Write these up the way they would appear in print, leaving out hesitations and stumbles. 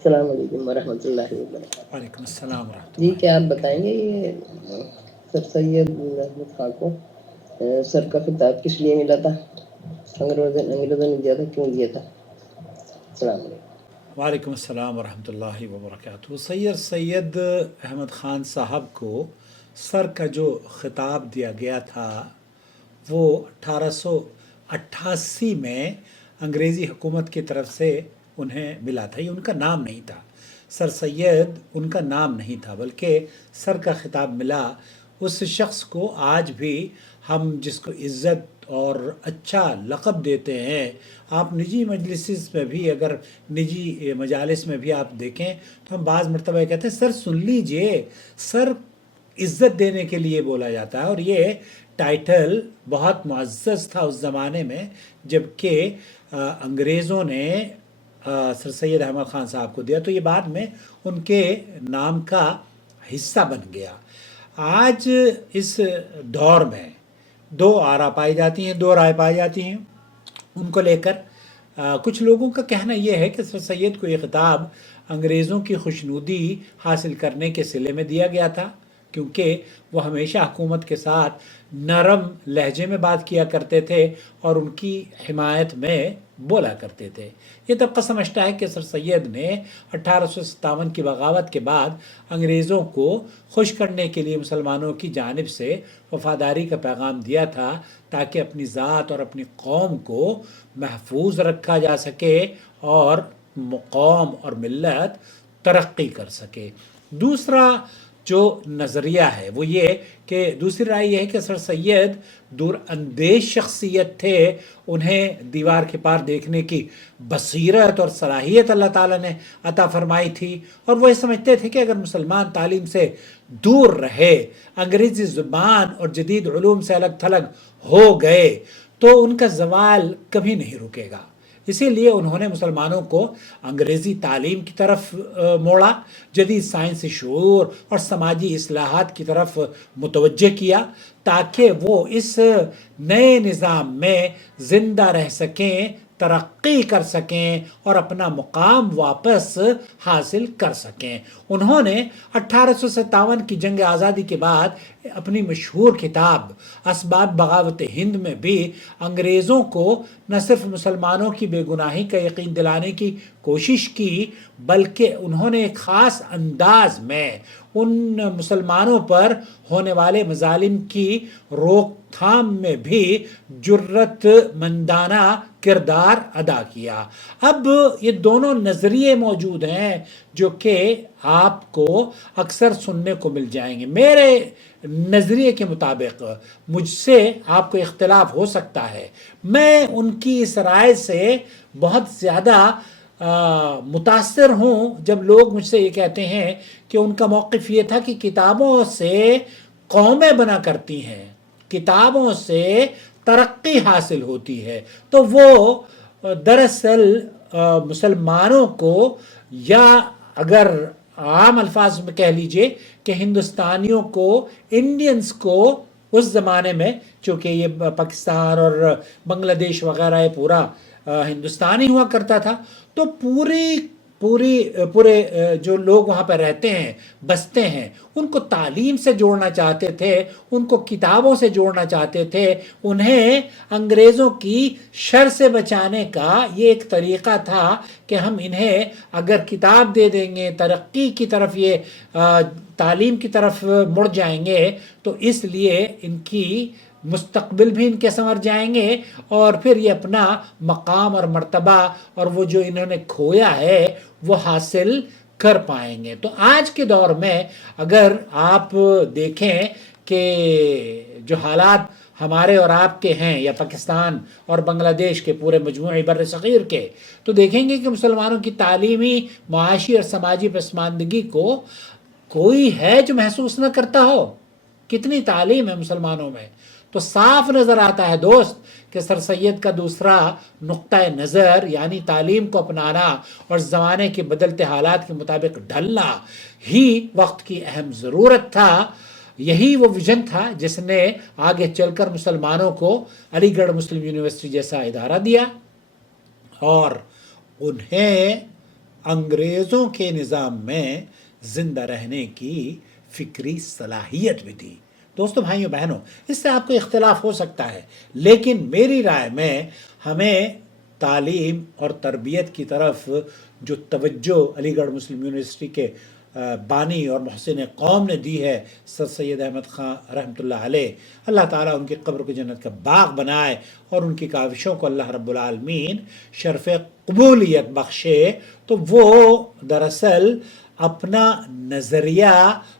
السلام علیکم ورحمۃ اللہ وبرکاتہ۔ وعلیکم السلام ورحمۃ جی اللہ۔ کیا آپ بتائیں گے یہ سر سید احمد خان کو سر کا خطاب کس لیے ملا تھا؟ انگریزوں نے دیا تھا، کیوں دیا تھا؟ السلام علیکم۔ وعلیکم السلام ورحمۃ اللہ وبرکاتہ۔ سید احمد خان صاحب کو سر کا جو خطاب دیا گیا تھا وہ 1888 میں انگریزی حکومت کی طرف سے انہیں ملا تھا۔ یہ ان کا نام نہیں تھا، سر سید ان کا نام نہیں تھا، بلکہ سر کا خطاب ملا اس شخص کو آج بھی ہم جس کو عزت اور اچھا لقب دیتے ہیں۔ آپ نجی مجلس میں بھی، اگر نجی مجالس میں بھی آپ دیکھیں تو ہم بعض مرتبہ کہتے ہیں سر سن لیجئے، سر عزت دینے کے لیے بولا جاتا ہے، اور یہ ٹائٹل بہت معزز تھا اس زمانے میں جب کہ انگریزوں نے سر سید احمد خان صاحب کو دیا، تو یہ بعد میں ان کے نام کا حصہ بن گیا۔ آج اس دور میں دو آرا پائی جاتی ہیں، دو رائے پائی جاتی ہیں ان کو لے کر۔ کچھ لوگوں کا کہنا یہ ہے کہ سر سید کو یہ خطاب انگریزوں کی خوشنودی حاصل کرنے کے صلے میں دیا گیا تھا، کیونکہ وہ ہمیشہ حکومت کے ساتھ نرم لہجے میں بات کیا کرتے تھے اور ان کی حمایت میں بولا کرتے تھے۔ یہ طبقہ سمجھتا ہے کہ سر سید نے 1857 کی بغاوت کے بعد انگریزوں کو خوش کرنے کے لیے مسلمانوں کی جانب سے وفاداری کا پیغام دیا تھا، تاکہ اپنی ذات اور اپنی قوم کو محفوظ رکھا جا سکے اور قوم اور ملت ترقی کر سکے۔ دوسرا جو نظریہ ہے وہ یہ کہ دوسری رائے یہ ہے کہ سر سید دور اندیش شخصیت تھے، انہیں دیوار کے پار دیکھنے کی بصیرت اور صلاحیت اللہ تعالیٰ نے عطا فرمائی تھی، اور وہ یہ سمجھتے تھے کہ اگر مسلمان تعلیم سے دور رہے، انگریزی زبان اور جدید علوم سے الگ تھلگ ہو گئے تو ان کا زوال کبھی نہیں رکے گا۔ اسی لیے انہوں نے مسلمانوں کو انگریزی تعلیم کی طرف موڑا، جدید سائنسی شعور اور سماجی اصلاحات کی طرف متوجہ کیا، تاکہ وہ اس نئے نظام میں زندہ رہ سکیں، ترقی کر سکیں اور اپنا مقام واپس حاصل کر سکیں۔ انہوں نے 1857 کی جنگ آزادی کے بعد اپنی مشہور کتاب اسباب بغاوت ہند میں بھی انگریزوں کو نہ صرف مسلمانوں کی بے گناہی کا یقین دلانے کی کوشش کی، بلکہ انہوں نے ایک خاص انداز میں ان مسلمانوں پر ہونے والے مظالم کی روک تھام میں بھی جرت مندانہ کردار ادا کیا۔ اب یہ دونوں نظریے موجود ہیں جو کہ آپ کو اکثر سننے کو مل جائیں گے۔ میرے نظریے کے مطابق مجھ سے آپ کو اختلاف ہو سکتا ہے، میں ان کی اس رائے سے بہت زیادہ متاثر ہوں جب لوگ مجھ سے یہ کہتے ہیں کہ ان کا موقف یہ تھا کہ کتابوں سے قومیں بنا کرتی ہیں، کتابوں سے ترقی حاصل ہوتی ہے، تو وہ دراصل مسلمانوں کو، یا اگر عام الفاظ میں کہہ لیجئے کہ ہندوستانیوں کو، انڈینز کو اس زمانے میں، چونکہ یہ پاکستان اور بنگلہ دیش وغیرہ یہ پورا ہندوستان ہی ہوا کرتا تھا، تو پورے جو لوگ وہاں پہ رہتے ہیں، بستے ہیں، ان کو تعلیم سے جوڑنا چاہتے تھے، ان کو کتابوں سے جوڑنا چاہتے تھے۔ انہیں انگریزوں کی شر سے بچانے کا یہ ایک طریقہ تھا کہ ہم انہیں اگر کتاب دے دیں گے، ترقی کی طرف، یہ تعلیم کی طرف مڑ جائیں گے، تو اس لیے ان کی مستقبل بھی ان کے سنور جائیں گے، اور پھر یہ اپنا مقام اور مرتبہ اور وہ جو انہوں نے کھویا ہے وہ حاصل کر پائیں گے۔ تو آج کے دور میں اگر آپ دیکھیں کہ جو حالات ہمارے اور آپ کے ہیں، یا پاکستان اور بنگلہ دیش کے پورے مجموعی بر صغیر کے، تو دیکھیں گے کہ مسلمانوں کی تعلیمی، معاشی اور سماجی پسماندگی کو کوئی ہے جو محسوس نہ کرتا ہو۔ کتنی تعلیم ہے مسلمانوں میں، تو صاف نظر آتا ہے دوست کہ سر سید کا دوسرا نقطۂ نظر، یعنی تعلیم کو اپنانا اور زمانے کے بدلتے حالات کے مطابق ڈھلنا ہی وقت کی اہم ضرورت تھا۔ یہی وہ ویژن تھا جس نے آگے چل کر مسلمانوں کو علی گڑھ مسلم یونیورسٹی جیسا ادارہ دیا، اور انہیں انگریزوں کے نظام میں زندہ رہنے کی فکری صلاحیت بھی تھی۔ دوستوں، بھائیوں، بہنوں، اس سے آپ کو اختلاف ہو سکتا ہے، لیکن میری رائے میں ہمیں تعلیم اور تربیت کی طرف جو توجہ علی گڑھ مسلم یونیورسٹی کے بانی اور محسن قوم نے دی ہے، سر سید احمد خان رحمۃ اللہ علیہ، اللہ تعالیٰ ان کی قبر کو جنت کا باغ بنائے اور ان کی کاوشوں کو اللہ رب العالمین شرف قبولیت بخشے، تو وہ دراصل اپنا نظریہ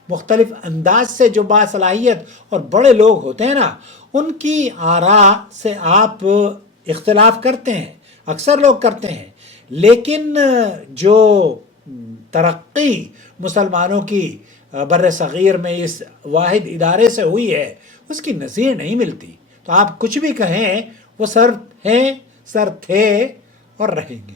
مختلف انداز سے جو باصلاحیت اور بڑے لوگ ہوتے ہیں نا، ان کی آراء سے آپ اختلاف کرتے ہیں، اکثر لوگ کرتے ہیں، لیکن جو ترقی مسلمانوں کی بر صغیر میں اس واحد ادارے سے ہوئی ہے، اس کی نظیر نہیں ملتی۔ تو آپ کچھ بھی کہیں، وہ سر ہیں، سر تھے اور رہیں گے۔